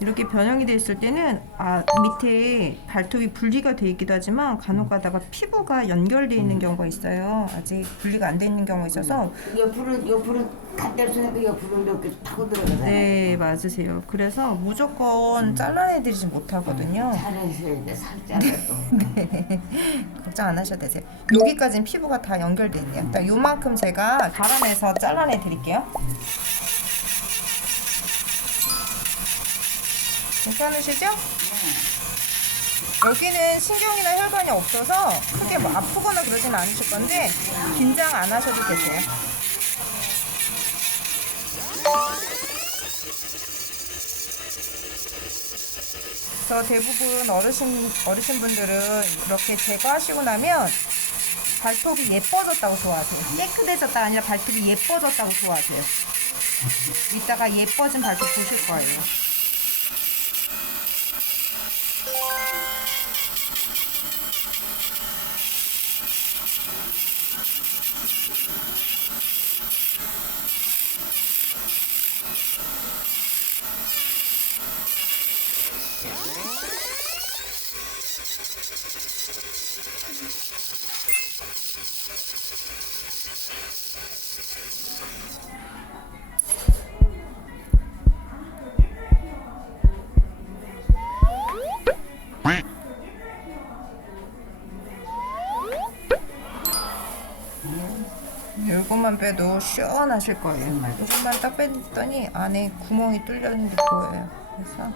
이렇게 변형이 돼 있을 때는 밑에 발톱이 분리가 돼 있기도 하지만 간혹 가다가 피부가 연결돼 있는 경우가 있어요. 아직 분리가 안 돼 있는 경우가 있어서. 옆으로 갓대로 쓰니까 옆으로 이렇게 타고 들어가잖아. 네, 맞으세요. 그래서 무조건 잘라내드리지 못하거든요. 잘하셔야 돼, 살짝이라도. 걱정 안 하셔도 되세요. 여기까지는 피부가 다 연결돼 있네요. 일단 요만큼 제가 갈아내서 잘라내 드릴게요. 괜찮으시죠? 여기는 신경이나 혈관이 없어서 크게 뭐 아프거나 그러진 않으실 건데 긴장 안 하셔도 되세요. 그래서 대부분 어르신분들은 이렇게 제거하시고 나면 발톱이 예뻐졌다고 좋아하세요. 깨끗해졌다가 아니라 발톱이 예뻐졌다고 좋아하세요. 이따가 예뻐진 발톱 보실 거예요. 이것만 빼도 시원하실 거예요. 이것만 딱 뺐더니 안에 구멍이 뚫려 있는 게 보여요. 그래서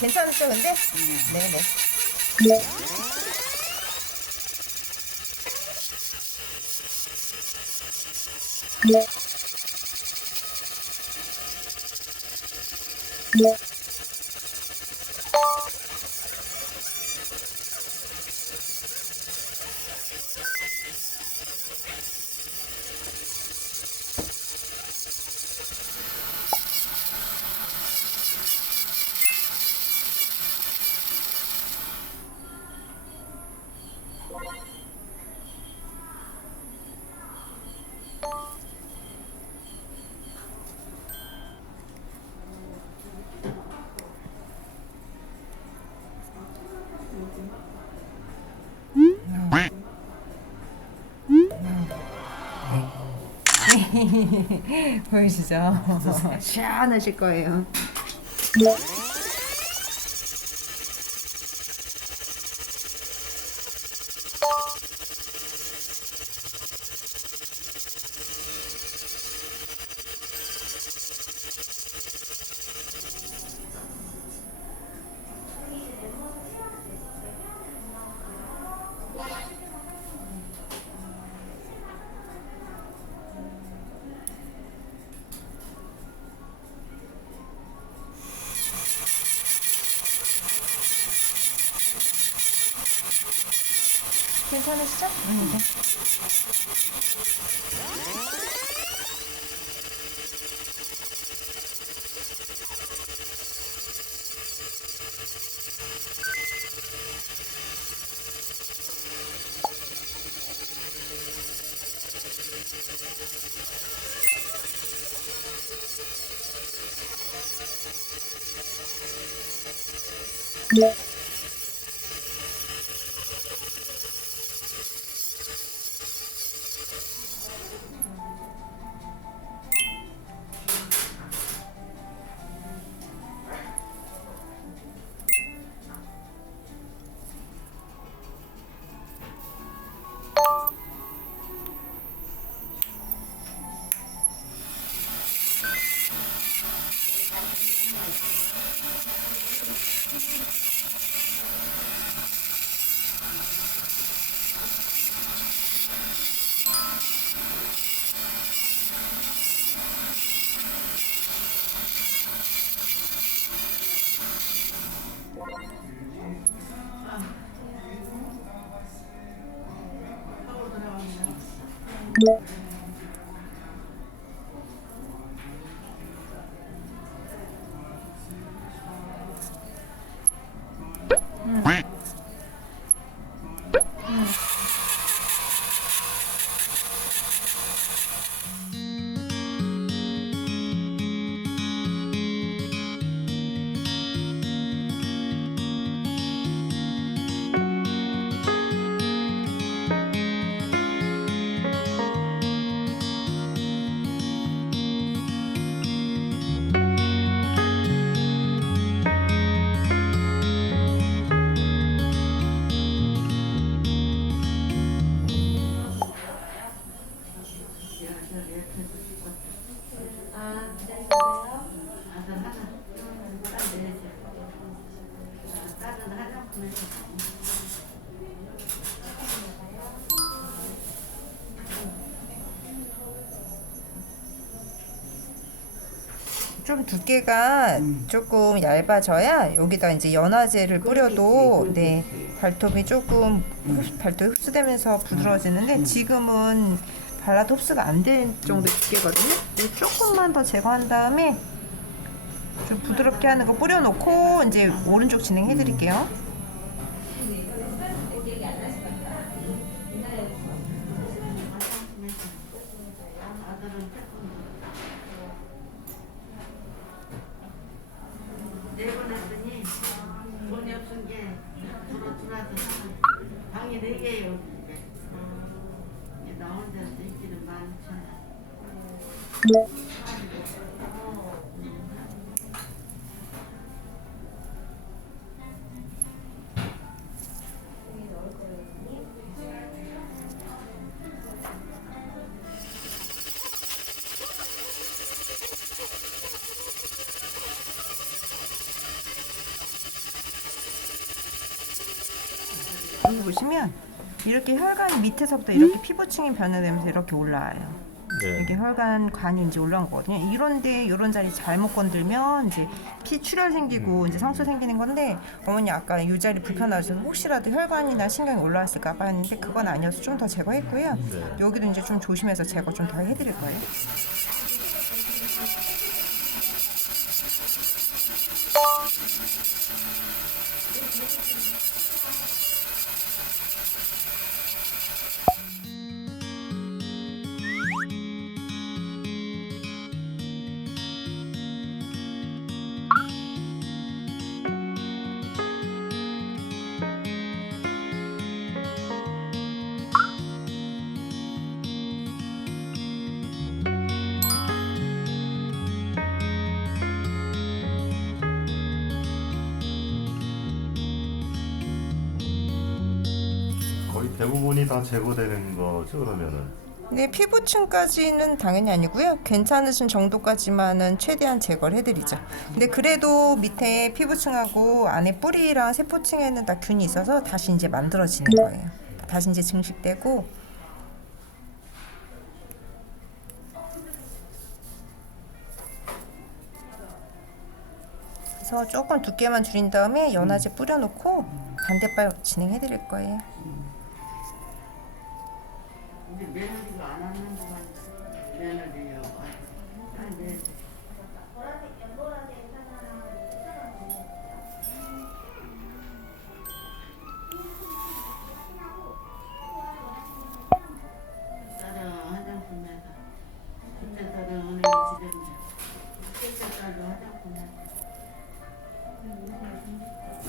괜찮으시죠, 근데? 네네. 보이시죠? 시원하실 거예요. 괜찮으시죠? 좀 두께가 조금 얇아져야 여기다 이제 연화제를 뿌려도 네 발톱이 조금 발톱이 흡수되면서 부드러워지는데 지금은 발라도 흡수가 안 될 정도의 두께거든요. 조금만 더 제거한 다음에 좀 부드럽게 하는 거 뿌려놓고 이제 오른쪽 진행해 드릴게요. 내보냈더니 돈이 없은 게 들어들어서 방이 4개예요. 이제 나 혼자서 있기는 많잖아. 여기 보시면 이렇게 혈관이 밑에서부터 이렇게 피부층이 변화되면서 이렇게 올라와요. 네. 이게 혈관 관이 이제 올라온 거거든요. 이런데 이런 자리 잘못 건들면 이제 피 출혈 생기고 이제 상처 생기는 건데 어머니 아까 이 자리 불편하셔서 혹시라도 혈관이나 신경이 올라왔을까봐 했는데 그건 아니어서 좀 더 제거했고요. 네. 여기도 이제 좀 조심해서 제거 좀 더 해드릴 거예요. 거의 대부분이 다 제거되는 거죠, 그러면은? 네, 피부층까지는 당연히 아니고요. 괜찮으신 정도까지만은 최대한 제거를 해드리죠. 근데 그래도 밑에 피부층하고 안에 뿌리랑 세포층에는 다 균이 있어서 다시 이제 만들어지는 거예요. 다시 이제 증식되고. 그래서 조금 두께만 줄인 다음에 연화제 뿌려놓고 반대발 진행해드릴 거예요. 근데 며느리가 안 하는 동안 며느리요. 네. 딸은 화장품에서 그때 딸은 은행에 지냈네. 그때 딸도 화장품에서.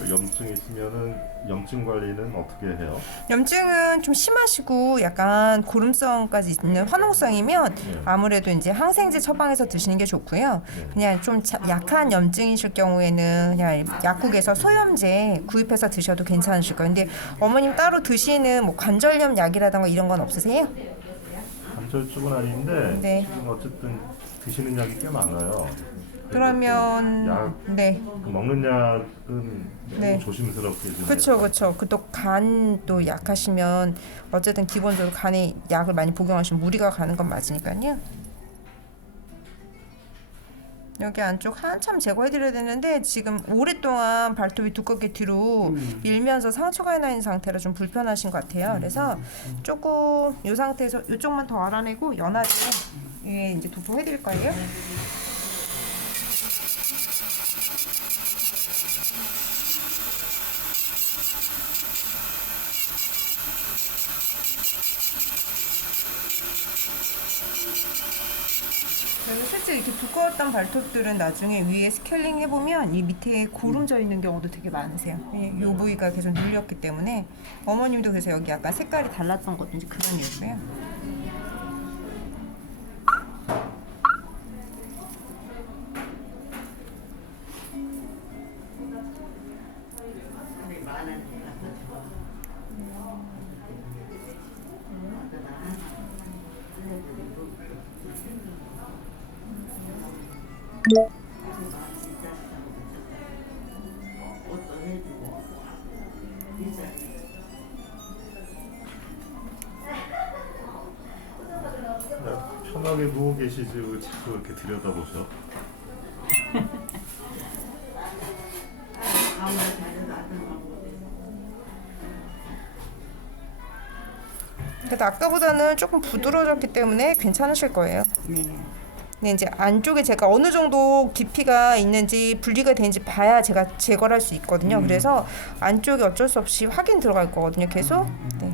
염증 있으면은 염증 관리는 어떻게 해요? 염증은 좀 심하시고 약간 고름성까지 있는 화농성이면 아무래도 이제 항생제 처방해서 드시는 게 좋고요. 그냥 좀 약한 염증이실 경우에는 그냥 약국에서 소염제 구입해서 드셔도 괜찮으실 거예요. 근데 어머님 따로 드시는 뭐 관절염 약이라든가 이런 건 없으세요? 관절 쪽은 아닌데 네. 지금 어쨌든 드시는 약이 꽤 많아요. 그러면 약, 네. 그 먹는 약은 매우 네. 조심스럽게 좀 그렇죠, 그렇죠. 그 또 간도 약하시면 어쨌든 기본적으로 간에 약을 많이 복용하시면 무리가 가는 건 맞으니까요. 여기 안쪽 한참 제거해드려야 되는데 지금 오랫동안 발톱이 두껍게 뒤로 밀면서 상처가 나 있는 상태라 좀 불편하신 것 같아요. 그래서 조금 이 상태에서 이쪽만 더 알아내고 연하게 위에 이제 도포해드릴 거예요. 그래서 실제 이렇게 두꺼웠던 발톱들은 나중에 위에 스케일링 해보면 이 밑에 고름 져 있는 경우도 되게 많으세요. 이 부위가 계속 눌렸기 때문에 어머님도 그래서 여기 약간 색깔이 달랐던 것도 이제 그런 이유고요. 편하게 누워 계시지 왜 자꾸 이렇게 들여다보셔? 그래도 아까보다는 조금 부드러워졌기 때문에 괜찮으실 거예요. 네. 근데 이제 안쪽에 제가 어느 정도 깊이가 있는지 분리가 되는지 봐야 제가 제거를 할 수 있거든요. 그래서 안쪽에 어쩔 수 없이 확인 들어갈 거거든요. 계속. 네.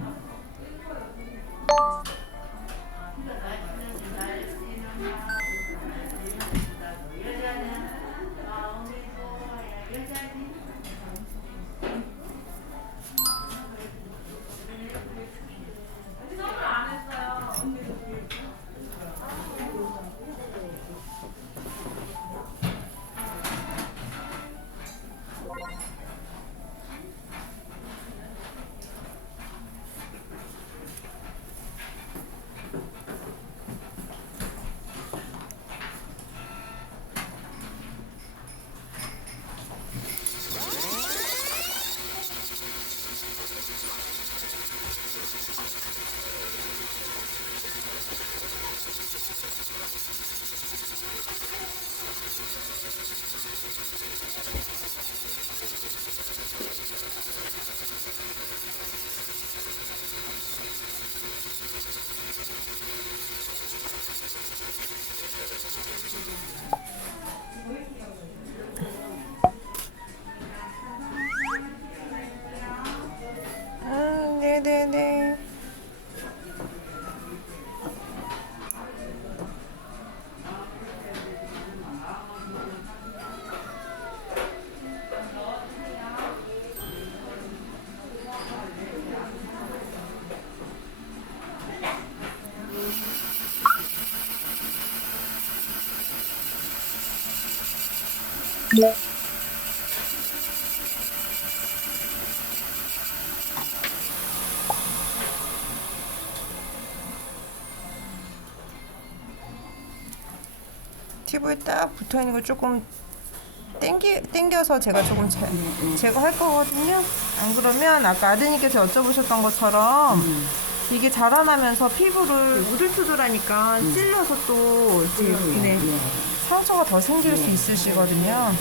네네네. 팁을 딱 붙어 있는 걸 조금 땡겨서 제가 조금 제거할 거거든요. 안 그러면 아까 아드님께서 여쭤보셨던 것처럼 이게 자라나면서 피부를 우들투들하니까 찔려서 또 이제 네, 상처가 더 생길 수 있으시거든요.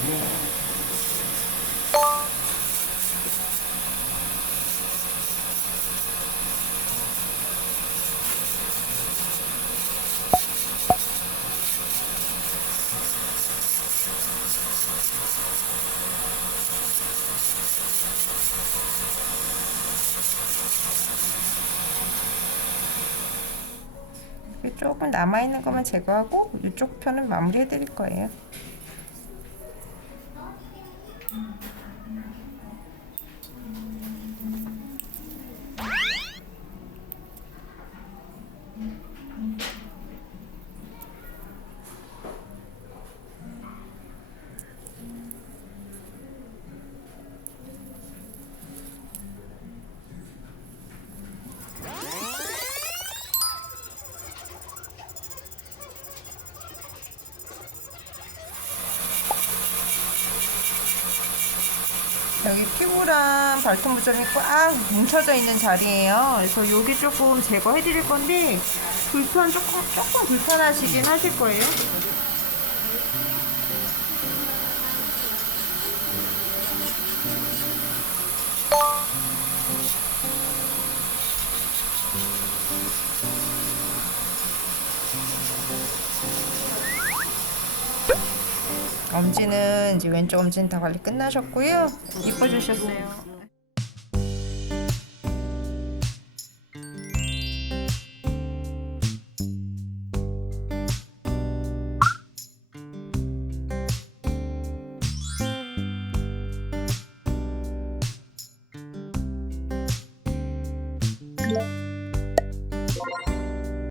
조금 남아있는 것만 제거하고 이쪽 편은 마무리해 드릴 거예요. 여기 피부랑 발톱 무좀이 꽉 뭉쳐져 있는 자리예요. 그래서 여기 조금 제거해 드릴 건데 조금 불편하시긴 하실 거예요. 엄지는 이제 왼쪽 엄지는 다 관리 끝나셨고요. 이뻐지셨어요.